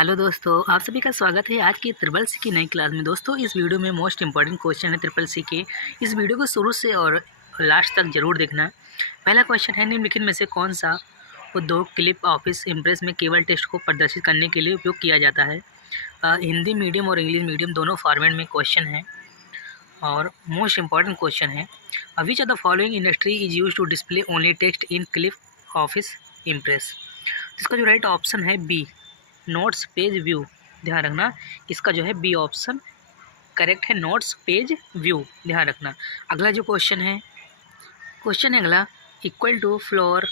Hello दोस्तों, आप सभी का स्वागत है आज की ट्रिपल सी की नई क्लास में। दोस्तों, इस वीडियो में मोस्ट इंपॉर्टेंट क्वेश्चन है ट्रिपल सी के। इस वीडियो को शुरू से और लास्ट तक जरूर देखना। पहला क्वेश्चन है, निम्नलिखित में से कौन सा उद्योग क्लिप ऑफिस इम्प्रेस में केवल टेक्स्ट को प्रदर्शित करने के लिए उपयोग किया जाता है। हिंदी मीडियम और इंग्लिश मीडियम दोनों फॉर्मेट में क्वेश्चन है और मोस्ट इंपॉर्टेंट क्वेश्चन है, which of the following industry is use to display only text in clip office impress. इसका जो राइट ऑप्शन है बी, नोट्स पेज व्यू। ध्यान रखना, इसका जो है बी ऑप्शन करेक्ट है, नोट्स पेज व्यू। ध्यान रखना। अगला जो क्वेश्चन है अगला, equal to floor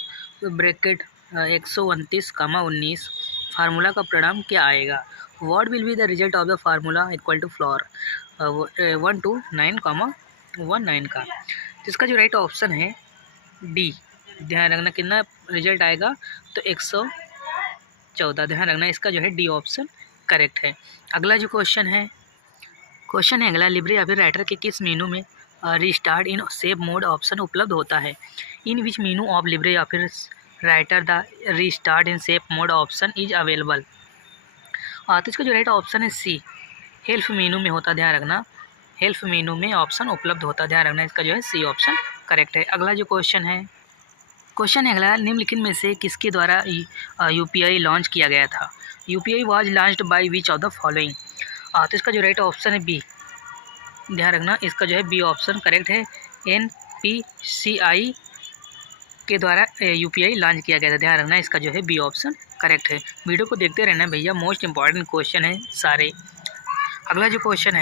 bracket 129, formula का परिणाम क्या आएगा। What will be the result of the formula equal to floor 129 का। तो इसका जो राइट ऑप्शन है डी। ध्यान रखना, कितना रिजल्ट आएगा तो 114। ध्यान रखना, इसका जो है डी ऑप्शन करेक्ट है। अगला जो क्वेश्चन है अगला, लिब्रे ऑफिस राइटर के किस मेनू में restart in safe mode option उपलब्ध होता है। In which menu of Libre office Writer the restart in safe mode option is available. तो इसका जो राइट ऑप्शन है सी, हेल्प मेनू में होता। ध्यान रखना, हेल्प मेनू में ऑप्शन उपलब्ध होता। ध्यान रखना, इसका जो है सी ऑप्शन करेक्ट है। अगला जो क्वेश्चन है अगला, निम्नलिखित में से किसके द्वारा यूपीआई लॉन्च किया गया था। UPI was launched by which of the following. तो इसका जो राइट ऑप्शन है बी। ध्यान रखना, इसका जो है बी ऑप्शन करेक्ट है, एनपीसीआई के द्वारा यूपीआई लॉन्च किया गया था। ध्यान रखना, इसका जो है बी ऑप्शन करेक्ट है। वीडियो को देखते रहना भैया, मोस्ट इंपॉर्टेंट क्वेश्चन है सारे। अगला जो क्वेश्चन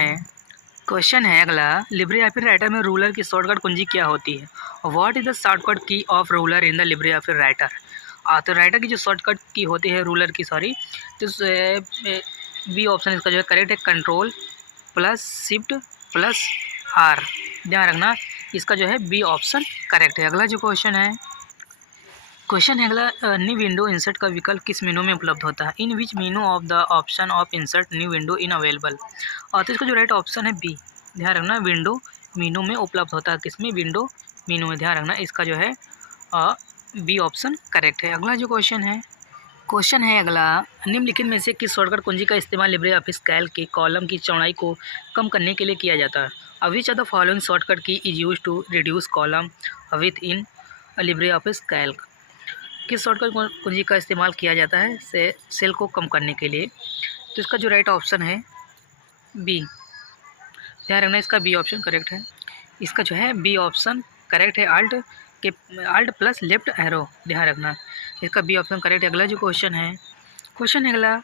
है अगला, लिब्रे ऑफिस राइटर में रूलर की शॉर्टकट कुंजी क्या होती है। व्हाट इज द शॉर्टकट की of ruler in the Libre office writer. तो राइटर की जो शॉर्टकट की होती है रूलर की, तो बी ऑप्शन इसका जो है करेक्ट है, control plus shift plus R. ध्यान रखना, इसका जो है बी ऑप्शन करेक्ट है। अगला जो क्वेश्चन है अगला, न्यू विंडो इंसर्ट का विकल्प किस मेनू में उपलब्ध होता है। In which menu of the option of insert new window in available. तो इसका जो राइट ऑप्शन है बी। ध्यान रखना, विंडो मेनू में उपलब्ध होता है। किसमें, विंडो मेनू में। ध्यान रखना, इसका जो है बी ऑप्शन करेक्ट है। अगला जो क्वेश्चन है अगला, निम्नलिखित में से किस शॉर्टकट कुंजी का इस्तेमाल लिब्रे ऑफिस कैल्क के कॉलम की चौड़ाई को कम करने के लिए किया जाता है। Which of the following shortcut key is use to reduce column width in Libre office Calc. किस शॉर्टकट कुंजी का इस्तेमाल किया जाता है सेल को कम करने के लिए। तो इसका जो राइट ऑप्शन है बी। ध्यान रखना, इसका बी ऑप्शन करेक्ट है। इसका जो है बी ऑप्शन करेक्ट है, आल्ट प्लस लेफ्ट एरो। ध्यान रखना, इसका बी ऑप्शन करेक्ट है। अगला जो क्वेश्चन है अगला,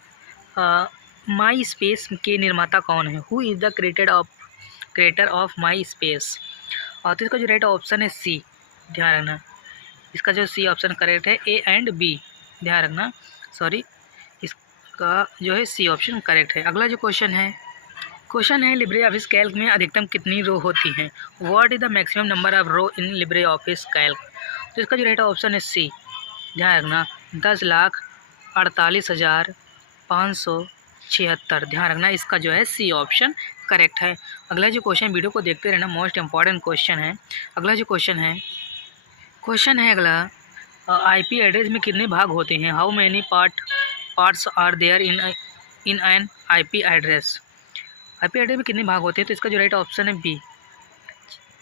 माई स्पेस के निर्माता कौन है। Who is the creator of my space. और तो इसका जो राइट ऑप्शन है सी। ध्यान रखना, इसका जो सी ऑप्शन करेक्ट है, ए एंड बी। ध्यान रखना, इसका जो है सी ऑप्शन करेक्ट है। अगला जो क्वेश्चन है लिब्रे ऑफिस कैल्क में अधिकतम कितनी रो होती हैं। What is the maximum number of row in Libre office Calc. तो इसका जो राइट ऑप्शन है सी। ध्यान रखना, 10,48,576। ध्यान रखना, इसका जो है सी ऑप्शन करेक्ट है। अगला जो क्वेश्चन, वीडियो को देखते रहना, मोस्ट इंपॉर्टेंट क्वेश्चन है। अगला जो क्वेश्चन है अगला, आईपी एड्रेस में कितने भाग होते हैं। How many parts are there in an IP address. IP address में कितने भाग होते हैं। तो इसका जो राइट ऑप्शन है बी,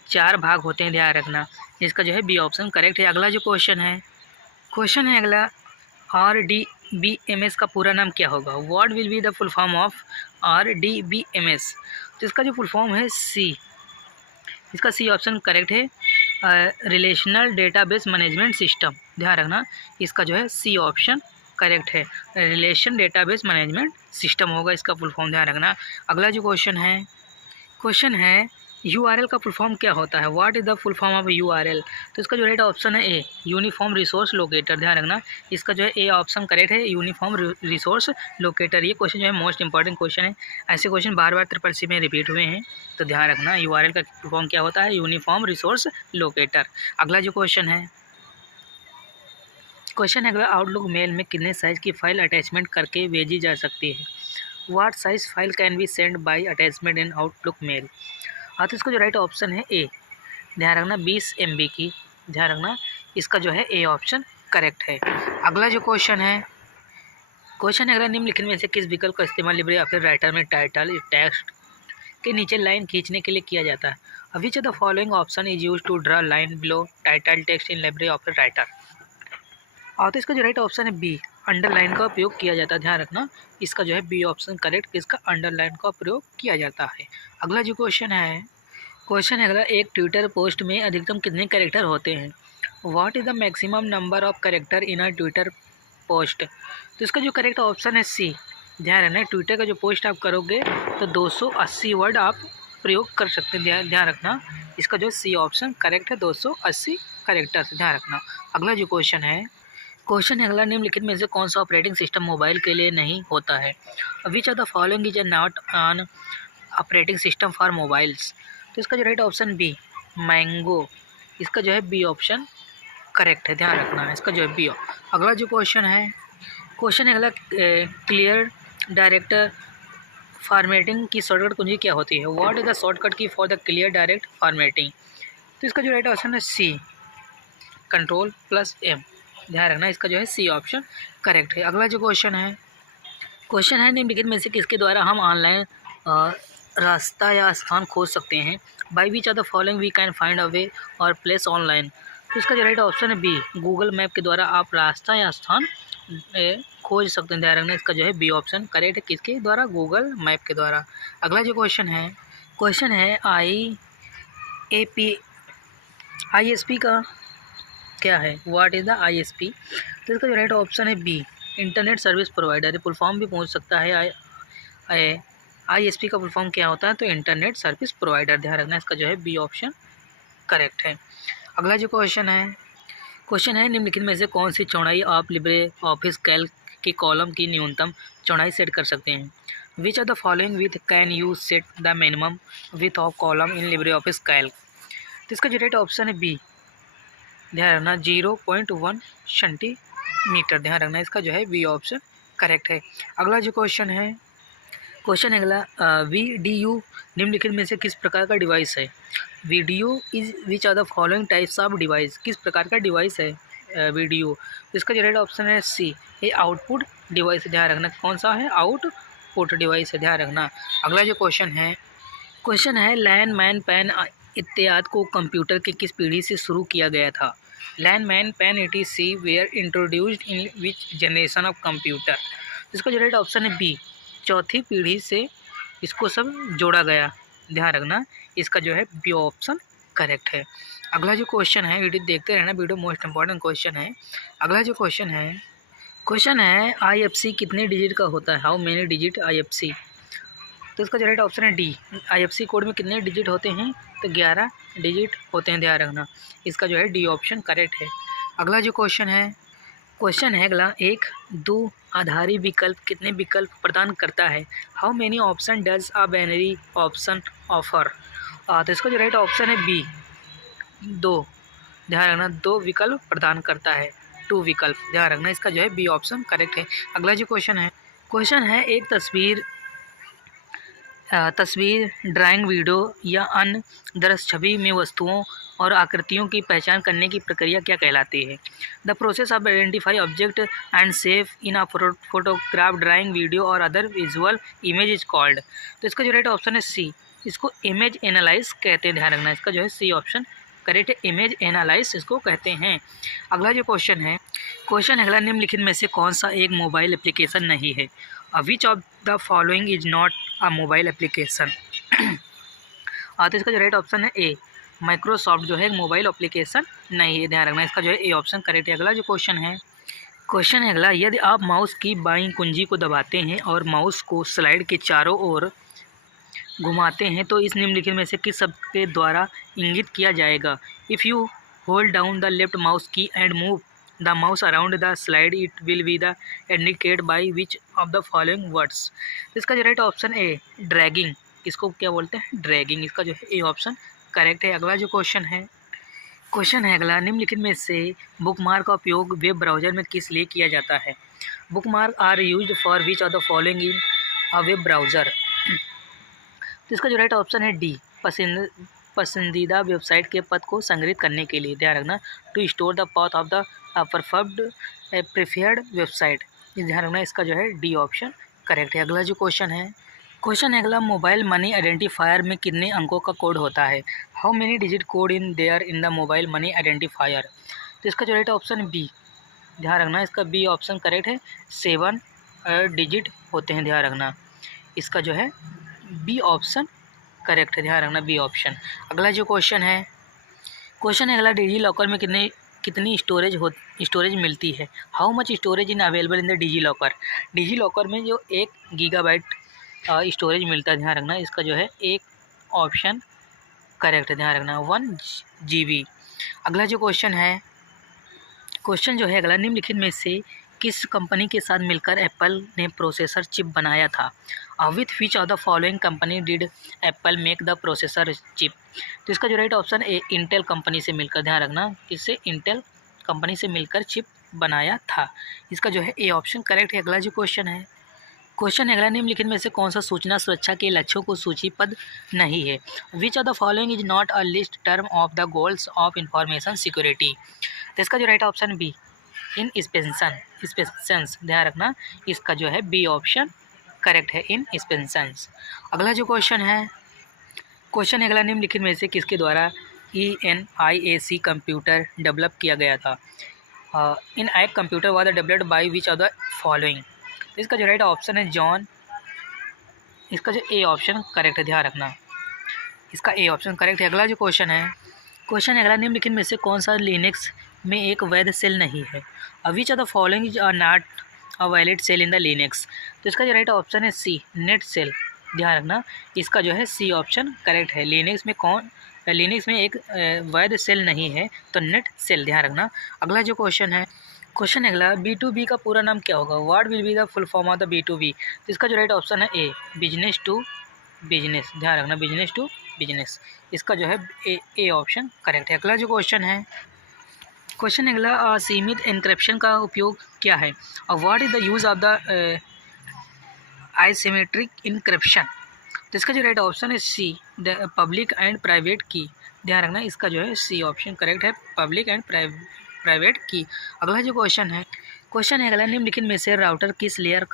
4 भाग होते हैं। ध्यान रखना, इसका जो है बी ऑप्शन करेक्ट है। अगला जो क्वेश्चन है अगला, RDBMS का पूरा नाम क्या होगा। What will be the full form of RDBMS। तो इसका जो फुल फॉर्म है सी। इसका सी ऑप्शन करेक्ट है, रिलेशनल डेटाबेस मैनेजमेंट सिस्टम। ध्यान रखना, इसका जो है सी ऑप्शन करेक्ट है, रिलेशन डेटाबेस मैनेजमेंट सिस्टम होगा इसका फुल फॉर्म। ध्यान रखना। अगला जो क्वेश्चन है URL का फुल फॉर्म क्या होता है। What is the full form of URL। तो इसका जो राइट ऑप्शन है ए, यूनिफॉर्म रिसोर्स लोकेटर। ध्यान रखना, इसका जो है ए ऑप्शन करेक्ट है, यूनिफॉर्म रिसोर्स लोकेटर। ये क्वेश्चन जो है मोस्ट इंपॉर्टेंट क्वेश्चन है। ऐसे क्वेश्चन बार बार ट्रिपल सी में रिपीट हुए हैं, तो ध्यान रखना, URL का फुल फॉर्म क्या होता है, यूनिफॉर्म रिसोर्स लोकेटर। अगला जो क्वेश्चन है अगला, आउटलुक मेल में कितने साइज़ की फाइल अटैचमेंट करके भेजी जा सकती है। What size file can be send by attachment in Outlook mail. तो इसका जो राइट ऑप्शन है ए। ध्यान रखना, 20 MB की। ध्यान रखना, इसका जो है ए ऑप्शन करेक्ट है। अगला जो क्वेश्चन क्वेश्चन है अगला, निम्नलिखित में से किस विकल्प का इस्तेमाल लिब्रे ऑफिस राइटर में टाइटल टेक्स्ट के नीचे लाइन खींचने के लिए किया जाता है। Which of the following option is use to draw line below title text in Libre office Writer. और तो इसका जो राइट ऑप्शन है बी, अंडरलाइन का उपयोग किया जाता है। ध्यान रखना, इसका जो है बी ऑप्शन करेक्ट, इसका अंडरलाइन का प्रयोग किया जाता है। अगला जो क्वेश्चन है अगला, एक ट्विटर पोस्ट में अधिकतम कितने कैरेक्टर होते हैं। What is the maximum number of character in a Twitter post. तो इसका जो करेक्ट ऑप्शन है सी। ध्यान रखना, ट्विटर का जो पोस्ट आप करोगे तो 280 वर्ड आप प्रयोग कर सकते हैं। ध्यान रखना, इसका जो सी ऑप्शन करेक्ट है, 280 कैरेक्टर से। ध्यान रखना। अगला जो क्वेश्चन है अगला, निम्नलिखित में से कौन सा ऑपरेटिंग सिस्टम मोबाइल के लिए नहीं होता है। Which of the following is not on operating system for mobiles. तो इसका जो राइट ऑप्शन बी, मैंगो, इसका जो है बी ऑप्शन करेक्ट है। ध्यान रखना, इसका जो है बी। अगला जो क्वेश्चन है अगला, क्लियर डायरेक्टर फॉर्मेटिंग की शॉर्टकट कुंजी क्या होती है। व्हाट इज द शॉर्टकट की for the clear direct formatting. तो इसका जो राइट ऑप्शन है सी, Ctrl+M। ध्यान रखना, इसका जो है सी ऑप्शन करेक्ट है। अगला जो क्वेश्चन है निम्नलिखित में से किसके द्वारा हम ऑनलाइन रास्ता या स्थान खोज सकते हैं। By which of the following we can find a way और प्लेस ऑनलाइन। तो इसका जो राइट ऑप्शन है बी, गूगल मैप के द्वारा आप रास्ता या स्थान खोज सकते हैं। ध्यान रखना, इसका जो है बी ऑप्शन करेक्ट है, किसके द्वारा, गूगल मैप के द्वारा। अगला जो क्वेश्चन है ISP का क्या है। What is the ISP। तो इसका जो राइट ऑप्शन है B, internet service provider. Full form भी पूछ सकता है। ISP का फुल फॉर्म क्या होता है, तो इंटरनेट सर्विस प्रोवाइडर। ध्यान रखना, इसका जो है बी ऑप्शन करेक्ट है। अगला जो क्वेश्चन है निम्नलिखित में से कौन सी चौड़ाई आप लिब्रे ऑफिस कैल्क के कॉलम की न्यूनतम चौड़ाई सेट कर सकते हैं। विच of the following with can you set the minimum width of column in Libre office Calc. तो इसका जो राइट ऑप्शन है बी, ध्यान रखना, 0.1 सेंटीमीटर। ध्यान रखना, इसका जो है बी ऑप्शन करेक्ट है। अगला जो क्वेश्चन है अगला, VDU निम्नलिखित में से किस प्रकार का डिवाइस है। VDU is which are the following types of device. किस प्रकार का डिवाइस है VDU। तो इसका जो राइट ऑप्शन है सी, ये आउटपुट डिवाइस। ध्यान रखना, कौन सा है, आउटपुट डिवाइस है। ध्यान रखना। अगला जो क्वेश्चन है लैंडमैन पेन इत्यादि को कंप्यूटर की किस पीढ़ी से शुरू किया गया था। Landman pen ETC were introduced in which generation of computer. इसका जो राइट ऑप्शन है बी, चौथी पीढ़ी से इसको सब जोड़ा गया। ध्यान रखना, इसका जो है बी ऑप्शन करेक्ट है। अगला जो क्वेश्चन है, वीडियो देखते रहना, वीडियो मोस्ट इंपॉर्टेंट क्वेश्चन है। अगला जो क्वेश्चन है IFC कितने डिजिट का होता है। How many digit IFC। तो इसका जो राइट ऑप्शन है डी, IFC कोड में कितने डिजिट होते हैं, तो 11 डिजिट होते हैं। ध्यान रखना, इसका जो है डी ऑप्शन करेक्ट है। अगला जो क्वेश्चन है अगला, एक दो आधारी विकल्प कितने विकल्प प्रदान करता है। How many option does a binary option offer. तो इसका जो राइट ऑप्शन है बी, 2। ध्यान रखना, 2 विकल्प प्रदान करता है, 2 विकल्प। ध्यान रखना, इसका जो है बी ऑप्शन करेक्ट है। अगला जो क्वेश्चन है एक तस्वीर, ड्राइंग, वीडियो या अन्य दृश्य छवि में वस्तुओं और आकृतियों की पहचान करने की प्रक्रिया क्या कहलाती है। The process of identify object and save in a photograph, drawing, video और other visual image is called. तो इसका जो राइट ऑप्शन है सी, इसको इमेज एनालाइज कहते हैं। ध्यान रखना, इसका जो है सी ऑप्शन करेक्ट है, इमेज एनालाइज इसको कहते हैं। अगला जो क्वेश्चन है अगला, निम्नलिखित में से कौन सा एक मोबाइल एप्लीकेशन नहीं है। Which of the following is not a mobile application. तो इसका जो राइट ऑप्शन है ए, माइक्रोसॉफ्ट जो है एक मोबाइल एप्लीकेशन नहीं है। ध्यान रखना, इसका जो है ए ऑप्शन करेक्ट है। अगला जो क्वेश्चन है अगला, यदि आप माउस की बाईं कुंजी को दबाते हैं और माउस को स्लाइड के चारों ओर घुमाते हैं तो इस निम्नलिखित में से किस शब्द के द्वारा इंगित किया जाएगा। If you hold down the left mouse key and move the mouse around the slide it will be the indicate by which of the following words. इसका जो राइट ऑप्शन ए, ड्रैगिंग, इसको क्या बोलते हैं, ड्रैगिंग। इसका जो है A option correct है। अगला जो क्वेश्चन है अगला, निम्नलिखित में से बुकमार्क का उपयोग वेब ब्राउज़र में किस लिए किया जाता है। Bookmark are used for which of the following in a web browser. तो इसका जो राइट ऑप्शन है डी, पसंदीदा वेबसाइट के पथ को संग्रहित करने के लिए। ध्यान रखना, to store the path of the preferred website. ये ध्यान रखना, इसका जो है डी ऑप्शन करेक्ट है। अगला जो क्वेश्चन है अगला, मोबाइल मनी आइडेंटिफायर में कितने अंकों का कोड होता है? How many digit code in there in the mobile money identifier? तो इसका जो राइट ऑप्शन बी, ध्यान रखना इसका बी ऑप्शन करेक्ट है। 7 डिजिट होते हैं, ध्यान रखना इसका जो है बी ऑप्शन करेक्ट है, ध्यान रखना बी ऑप्शन। अगला जो क्वेश्चन है अगला, डिजी लॉकर में कितनी स्टोरेज मिलती है? How much storage in available in the DigiLocker में जो 1 गीगाबाइट स्टोरेज मिलता है, ध्यान रखना इसका जो है एक ऑप्शन करेक्ट है, ध्यान रखना 1 GB। अगला जो क्वेश्चन जो है अगला, निम्नलिखित में से किस कंपनी के साथ मिलकर एप्पल ने प्रोसेसर चिप बनाया था? With which of the following company did Apple make the processor chip? तो इसका जो राइट ऑप्शन है इंटेल कंपनी से मिलकर, ध्यान रखना किससे, इंटेल कंपनी से मिलकर चिप बनाया था, इसका जो है ए ऑप्शन करेक्ट है। अगला जो क्वेश्चन है अगला, निम्नलिखित में से कौन सा सूचना सुरक्षा के लक्ष्यों को सूचीबद्ध नहीं है? Which of the following is not a list term of the goals of information security? तो इसका जो राइट ऑप्शन बी, इन स्पेंशंस, ध्यान रखना इसका जो है बी ऑप्शन करेक्ट है, इन स्पेंशंस। अगला जो क्वेश्चन है अगला, निम्नलिखित में से किसके द्वारा ENIAC कंप्यूटर डेवलप किया गया था? इन IAC computer was developed by which of the following? तो इसका जो राइट ऑप्शन है जॉन, इसका जो ए ऑप्शन करेक्ट है, ध्यान रखना इसका ए ऑप्शन करेक्ट है। अगला जो क्वेश्चन है अगला, निम्नलिखित में से कौन सा लिनक्स में एक वैध सेल नहीं है? Which of the following is are not a valid shell in the Linux? तो इसका जो राइट ऑप्शन है सी, नेट सेल, ध्यान रखना इसका जो है सी ऑप्शन करेक्ट है। लिनक्स में एक वैध सेल नहीं है, तो नेट सेल, ध्यान रखना। अगला जो क्वेश्चन अगला, B2B का पूरा नाम क्या होगा? What will be the full form of the B2B? तो इसका जो राइट ऑप्शन है ए, बिजनेस टू बिजनेस, ध्यान रखना बिजनेस टू बिजनेस, इसका जो है ए ऑप्शन करेक्ट है। अगला जो क्वेश्चन अगला, सीमित एन्क्रिप्शन का उपयोग क्या है? और what is the use of the asymmetric encryption? तो इसका जो राइट ऑप्शन है C, the public and private key, ध्यान रखना इसका जो है सी ऑप्शन करेक्ट है, पब्लिक एंड प्राइवेट की। अगला जो क्वेश्चन है अगला, निम्नलिखित में से राउटर किस लेयर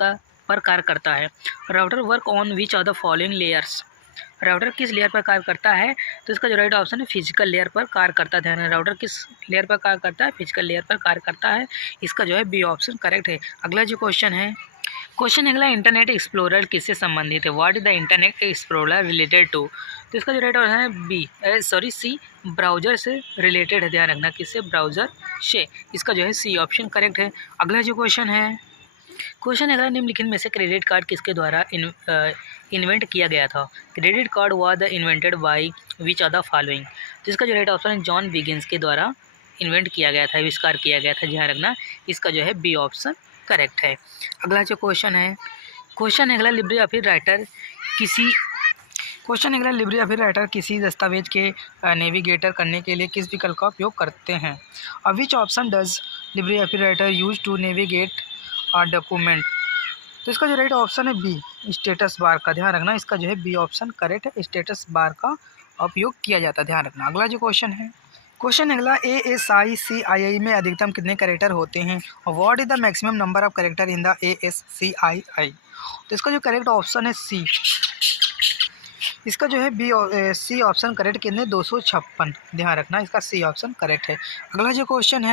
पर कार्य करता है? Router work on which of the following layers? Router किस लेयर पर कार्य करता है? तो इसका जो राइट ऑप्शन है फिजिकल लेयर पर कार्य करता है, ध्यान रखना राउटर किस लेयर पर कार्य करता है? फिजिकल लेयर पर कार्य करता है, इसका जो है बी ऑप्शन करेक्ट है। अगला जो क्वेश्चन अगला, इंटरनेट एक्सप्लोरर किससे संबंधित है? What is the Internet Explorer related to? तो इसका जो राइट ऑप्शन है सी, ब्राउज़र से रिलेटेड है, ध्यान रखना किससे, ब्राउज़र से, इसका जो है सी ऑप्शन करेक्ट है। अगला जो क्वेश्चन अगला, निम्नलिखित में से क्रेडिट कार्ड किसके द्वारा इन्वेंट किया गया था? Credit card was invented by which of the following? तो इसका जो राइट ऑप्शन है जॉन बिगिंस के द्वारा इन्वेंट किया गया था, आविष्कार किया गया था, ध्यान रखना इसका जो है बी ऑप्शन करेक्ट है। अगला जो क्वेश्चन अगला, लिब्रे ऑफिस राइटर किसी दस्तावेज के नेविगेटर करने के लिए किस विकल्प का उपयोग करते हैं? Which option does Libre office Writer use to navigate a document? तो इसका जो राइट ऑप्शन है बी, स्टेटस बार का, ध्यान रखना इसका जो है बी ऑप्शन करेक्ट है, स्टेटस बार का उपयोग किया जाता है, ध्यान रखना। अगला जो क्वेश्चन अगला, ASCII में अधिकतम कितने कैरेक्टर होते हैं? और what is the maximum number of character in the ASCII? तो इसका जो करेक्ट ऑप्शन है सी, इसका जो है बी सी ऑप्शन करेक्ट, कितने 256, ध्यान रखना इसका सी ऑप्शन करेक्ट है। अगला जो क्वेश्चन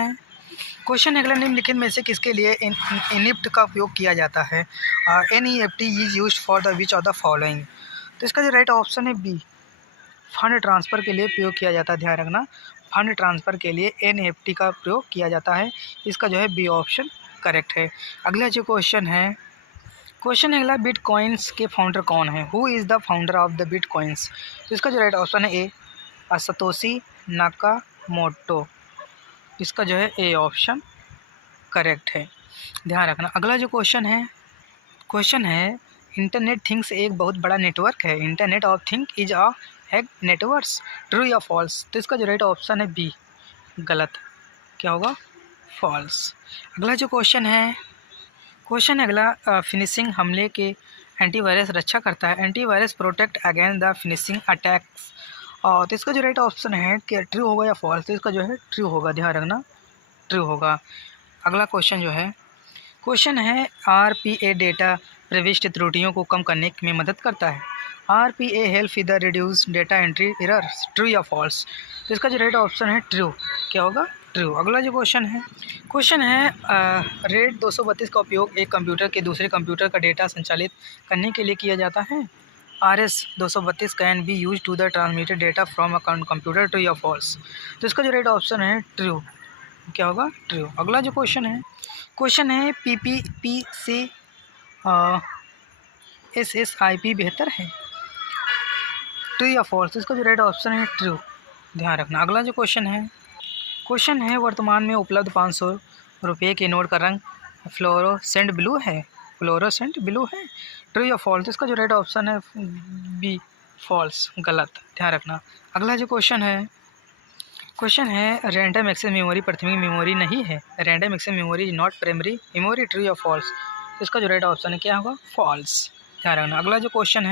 अगला, निम्नलिखित में से किसके लिए एनईएफटी का उपयोग किया जाता है? NEFT is used for the which of the following? तो इसका जो राइट ऑप्शन है बी, फंड ट्रांसफ़र के लिए प्रयोग किया जाता है, ध्यान रखना फंड ट्रांसफ़र के लिए NEFT का प्रयोग किया जाता है, इसका जो है बी ऑप्शन करेक्ट है। अगला जो क्वेश्चन अगला, बिटकॉइंस के फाउंडर कौन है? Who is the founder of the bitcoins? तो इसका जो राइट ऑप्शन है ए, सतोशी नाकामोटो, इसका जो है ए ऑप्शन करेक्ट है, ध्यान रखना। अगला जो क्वेश्चन है इंटरनेट थिंग्स एक बहुत बड़ा नेटवर्क है। Internet of thing is a networks, true या फॉल्स? तो इसका जो राइट ऑप्शन है बी, गलत, क्या होगा, फॉल्स। अगला जो क्वेश्चन अगला, फिनिशिंग हमले के एंटीवायरस रक्षा करता है। Antivirus protect against the finishing attacks. तो इसका जो राइट ऑप्शन है कि ट्रू होगा या फॉल्स? तो इसका जो है ट्रू होगा, ध्यान रखना ट्रू होगा। अगला क्वेश्चन क्वेश्चन है RPA डेटा प्रविष्ट त्रुटियों को कम करने में मदद करता है। RPA help with reduce data entry errors, true या फॉल्स। तो इसका जो राइट ऑप्शन है ट्रू। क्या होगा? ट्रू। अगला जो क्वेश्चन है रेड 232 का उपयोग एक कंप्यूटर के दूसरे कंप्यूटर का डेटा संचालित करने के लिए किया जाता है। RS 232 can be use to the transmitted data from a computer, true या फॉल्स। तो इसका जो राइट ऑप्शन है ट्रू। क्या होगा? ट्रू। अगला जो क्वेश्चन है PPP से SSIP बेहतर है, ट्रू या फॉल्स। इसका जो राइट ऑप्शन है ट्रू। ध्यान रखना। अगला जो क्वेश्चन है वर्तमान में उपलब्ध 500 रुपये के नोट का रंग फ्लोरोसेंट ब्लू है, ट्रू या फॉल्स। इसका जो राइट ऑप्शन है बी, फॉल्स, गलत। ध्यान रखना। अगला जो क्वेश्चन है रैंडम एक्सेस मेमोरी प्राथमिक मेमोरी नहीं है, random access memory is not primary memory, true या फॉल्स। तो इसका जो राइट ऑप्शन है क्या होगा? फॉल्स। ध्यान रखना। अगला जो क्वेश्चन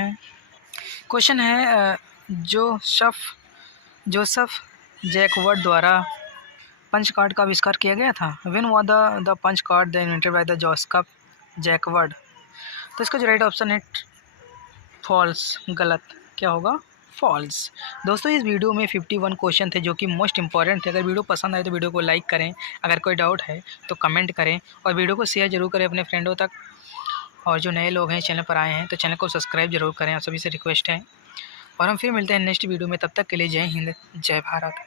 है जोसेफ जैकवर्ड द्वारा पंच कार्ड का आविष्कार किया गया था। When was the punch card the invented by the Joseph Jacquard. तो इसका जो राइट ऑप्शन है फॉल्स, गलत। क्या होगा? फॉल्स। दोस्तों इस वीडियो में 51 क्वेश्चन थे जो कि मोस्ट इंपॉर्टेंट थे। अगर वीडियो पसंद आए तो वीडियो को लाइक करें, अगर कोई डाउट है तो कमेंट करें और वीडियो को शेयर जरूर करें अपने फ्रेंडों तक। और जो नए लोग हैं चैनल पर आए हैं तो चैनल को सब्सक्राइब जरूर करें, आप सभी से रिक्वेस्ट है। और हम फिर मिलते हैं नेक्स्ट वीडियो में, तब तक के लिए जय हिंद, जय भारत।